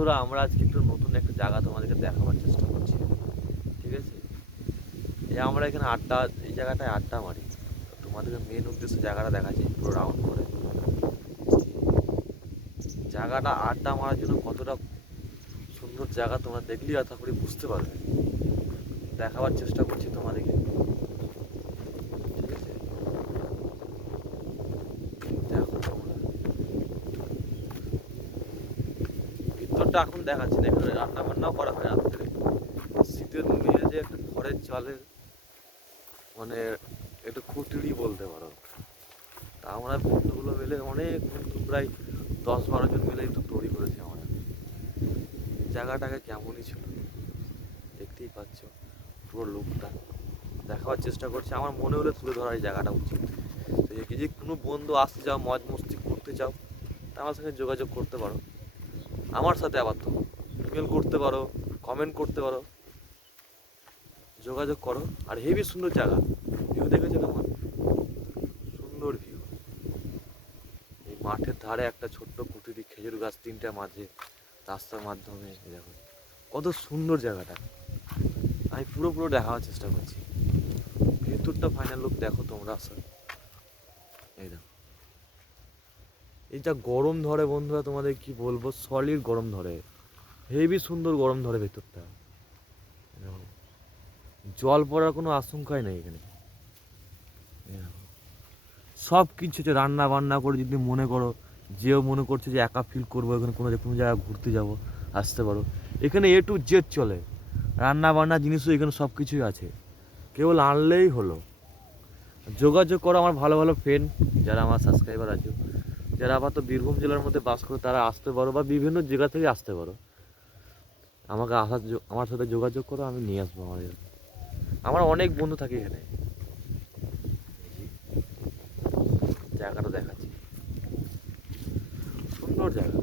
বন্ধুরা, আমরা আজকে একটু নতুন একটা জায়গা তোমাদেরকে দেখাবার চেষ্টা করছি। ঠিক আছে? এই আমরা এখানে আড্ডা, এই জায়গাটায় আড্ডা মারি। তোমাদেরকে মেন উদ্দেশ্য জায়গাটা দেখাচ্ছি, পুরো রাউন্ড করে। জায়গাটা আড্ডা মারার জন্য কতটা সুন্দর জায়গা তোমরা দেখলেই আশা করি বুঝতে পারবে। দেখাবার চেষ্টা করছি তোমাদেরকে ঠিক আছে দেখো তোমরা ভিতরটা এখন দেখাচ্ছি না, এখানে রান্না বান্নাও করা হয় রাত্রে। শীতের মেয়ে যে একটা ঘরের চালের মানে একটু খুঁটিড়ি বলতে পারো। তা আমরা বন্ধুগুলো মিলে অনেক বন্ধু, প্রায় দশ বারো জন মিলে একটু তৈরি করেছি আমরা জায়গাটাকে কেমনই ছিল, দেখতেই পাচ্ছ পুরো লুকটা দেখাবার চেষ্টা করছি, আমার মনে হলে তুলে ধরার এই জায়গাটা উচিত। তো এই যে কোনো বন্ধু আসতে চাও মজ মস্তি করতে চাও, তা আমার সঙ্গে যোগাযোগ করতে পারো। আমার সাথে আবার তো ইমেল করতে পারো কমেন্ট করতে পারো। যোগাযোগ করো। আর হেভি সুন্দর জায়গা। ভিউ দেখেছ কেমন সুন্দর ভিউ এই মাঠের ধারে একটা ছোট্ট কুটিরি খেজুর গাছ তিনটা মাঝে রাস্তার মাধ্যমে দেখো। কত সুন্দর জায়গাটা। আমি পুরো পুরো দেখাবার চেষ্টা করছি। ভেতরটা ফাইনাল লোক দেখো তোমরা এই দেখো। এইটা গরম ধরে বন্ধুরা, তোমাদের কি বলব? সলিড গরম ধরে। হেভি সুন্দর গরম ধরে ভেতরটা। জল পড়ার কোনো আশঙ্কাই নেই এখানে। সব কিছু হচ্ছে রান্না বান্না করে যদি মনে করো, যেও মনে করছে যে একা ফিল করব, এখানে কোনো কোনো জায়গায় ঘুরতে যাব, আসতে পারো। এখানে এ টু জেড চলে। রান্না বান্না জিনিসও এখানে সব কিছুই আছে। কেবল আনলেই হলো। যোগাযোগ করো আমার ভালো ভালো ফ্রেন্ড যারা আমার সাবস্ক্রাইবার আছে। যারা আবার তো বীরভূম জেলার মধ্যে বাস করে, তারা আসতে পারো বা বিভিন্ন জায়গা থেকে আসতে পারো। আমাকে আসার আমার সাথে যোগাযোগ করো, আমি নিয়ে আসব আমার। আমার অনেক বন্ধু থাকে এখানে। জায়গাটা দেখাচ্ছি। সুন্দর জায়গা।